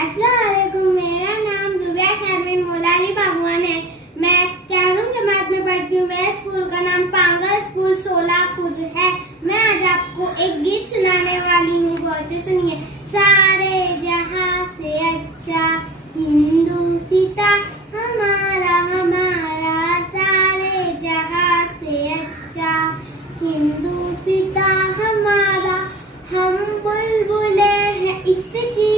अस्सलाम वालेकुम। मेरा नाम जुबिया शर्मिन मोलाली बागवान है। मैं 4वीं जमात में पढ़ती हूँ। मेरे स्कूल का नाम पांगल स्कूल सोलापुर है। मैं आज आपको एक गीत सुनाने वाली हूँ, गौर से सुनिए। सारे जहां से अच्छा हिंदुस्तां हमारा हमारा, सारे जहां से अच्छा हिंदुस्तां हमारा। हम बुलबुले हैं इसकी,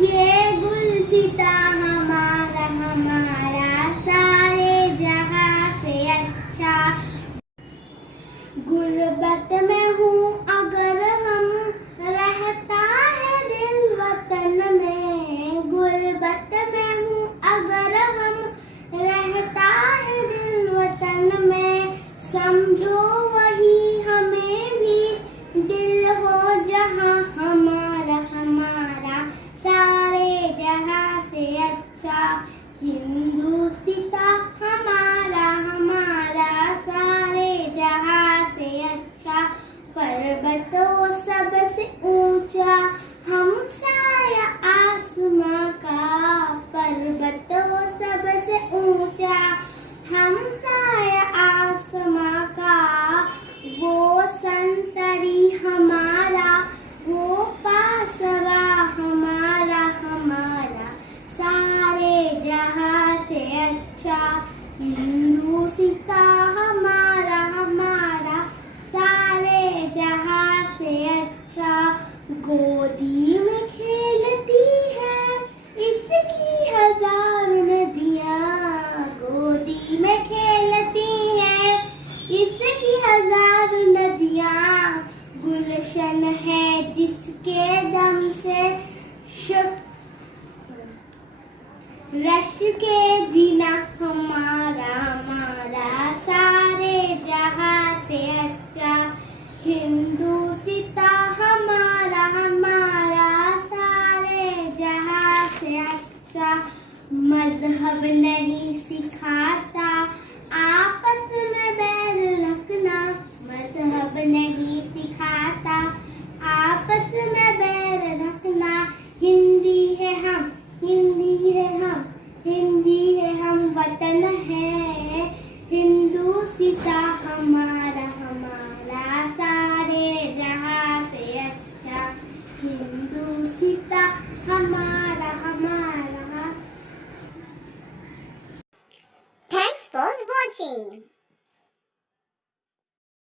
ये गुलसिता हमारा हमारा, सारे जहां से अच्छा। गुर्बत में हूँ अगर हम, रहता है दिल वतन में। गुर्बत में हूँ अगर हम, रहता है दिल वतन में। समझो वही हमें भी दिल हो जहां हमारा हमारा, सारे जहां से अच्छा हिंदुस्तां हमारा हमारा, सारे जहां से अच्छा। पर्वत वो सबसे ऊंचा, हम साया आसमां का। पर्वत वो सबसे ऊंचा, हम साया आसमां का। वो संतरी हमारा, वो पासवा हमारा हमारा, सारे जहां से अच्छा हिंदुस्तां हमारा हमारा, सारे जहां से अच्छा। गोदी में खेलती है इसकी हजार नदियां, गोदी में खेलती है इसकी हजार नदियां। गुलशन है जिसके दम से रश के जीना हमारा हमारा, सारे जहां से अच्छा हिंदुस्तां हमारा हमारा, सारे जहां से अच्छा। मजहब नहीं सिखाता आपस में बैर रखना, मजहब नहीं सिखाता आपस में बैर रखना। हिंदी है हम, हिंदी है हम, हिंदी है हम, वतन है हिंदुस्तां हमारा हमारा, सारे जहां से अच्छा हिंदुस्तां हमारा हमारा। Thanks for watching.